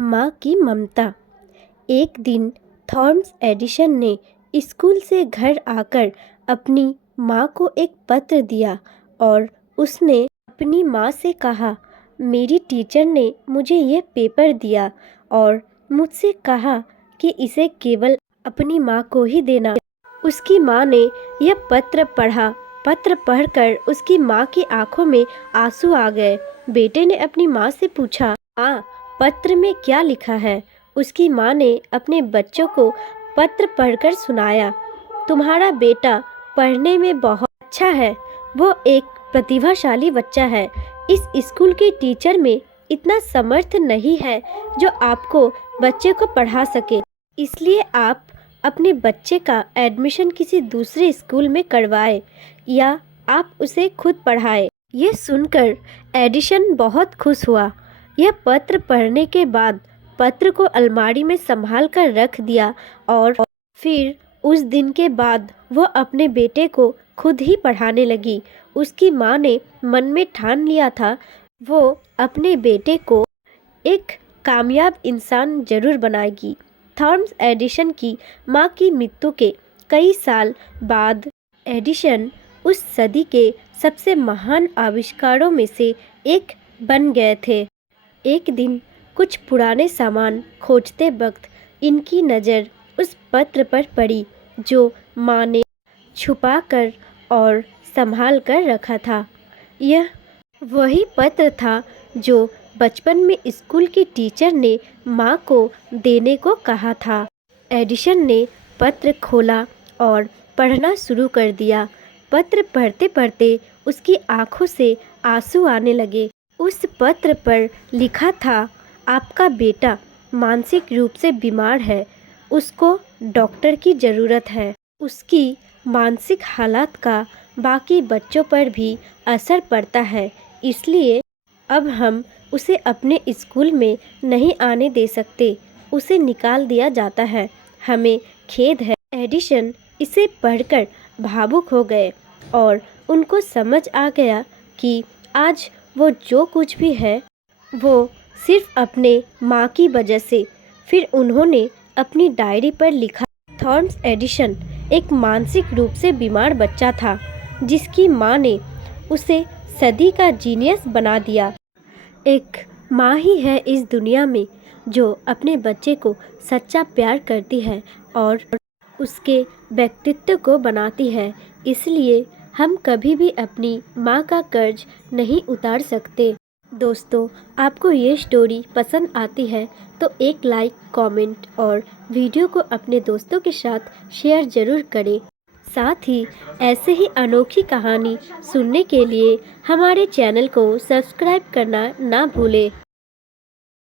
माँ की ममता। एक दिन थॉमस एडिसन ने स्कूल से घर आकर अपनी माँ को एक पत्र दिया और उसने अपनी माँ से कहा, मेरी टीचर ने मुझे यह पेपर दिया और मुझसे कहा कि इसे केवल अपनी माँ को ही देना। उसकी माँ ने यह पत्र पढ़ा। पत्र पढ़कर उसकी माँ की आंखों में आंसू आ गए। बेटे ने अपनी माँ से पूछा, माँ, पत्र में क्या लिखा है? उसकी माँ ने अपने बच्चों को पत्र पढ़कर सुनाया। तुम्हारा बेटा पढ़ने में बहुत अच्छा है। वो एक प्रतिभाशाली बच्चा है। इस स्कूल के टीचर में इतना समर्थ नहीं है जो आपको बच्चे को पढ़ा सके, इसलिए आप अपने बच्चे का एडमिशन किसी दूसरे स्कूल में करवाएं या आप उसे खुद पढ़ाएं। ये सुनकर एडिसन बहुत खुश हुआ। यह पत्र पढ़ने के बाद पत्र को अलमारी में संभाल कर रख दिया और फिर उस दिन के बाद वो अपने बेटे को खुद ही पढ़ाने लगी। उसकी माँ ने मन में ठान लिया था वो अपने बेटे को एक कामयाब इंसान जरूर बनाएगी। थॉमस एडिसन की माँ की मृत्यु के कई साल बाद एडिसन उस सदी के सबसे महान आविष्कारों में से एक बन गए थे। एक दिन कुछ पुराने सामान खोजते वक्त इनकी नज़र उस पत्र पर पड़ी जो माँ ने छुपा कर और संभाल कर रखा था। यह वही पत्र था जो बचपन में स्कूल की टीचर ने माँ को देने को कहा था। एडिसन ने पत्र खोला और पढ़ना शुरू कर दिया। पत्र पढ़ते पढ़ते उसकी आंखों से आंसू आने लगे। उस पत्र पर लिखा था, आपका बेटा मानसिक रूप से बीमार है। उसको डॉक्टर की ज़रूरत है। उसकी मानसिक हालत का बाकी बच्चों पर भी असर पड़ता है, इसलिए अब हम उसे अपने स्कूल में नहीं आने दे सकते। उसे निकाल दिया जाता है। हमें खेद है। एडिसन इसे पढ़कर भावुक हो गए और उनको समझ आ गया कि आज वो जो कुछ भी है वो सिर्फ अपने माँ की वजह से। फिर उन्होंने अपनी डायरी पर लिखा, थॉमस एडिसन एक मानसिक रूप से बीमार बच्चा था जिसकी माँ ने उसे सदी का जीनियस बना दिया। एक माँ ही है इस दुनिया में जो अपने बच्चे को सच्चा प्यार करती है और उसके व्यक्तित्व को बनाती है। इसलिए हम कभी भी अपनी माँ का कर्ज नहीं उतार सकते। दोस्तों, आपको ये स्टोरी पसंद आती है तो एक लाइक, कमेंट और वीडियो को अपने दोस्तों के साथ शेयर ज़रूर करें। साथ ही ऐसे ही अनोखी कहानी सुनने के लिए हमारे चैनल को सब्सक्राइब करना ना भूलें।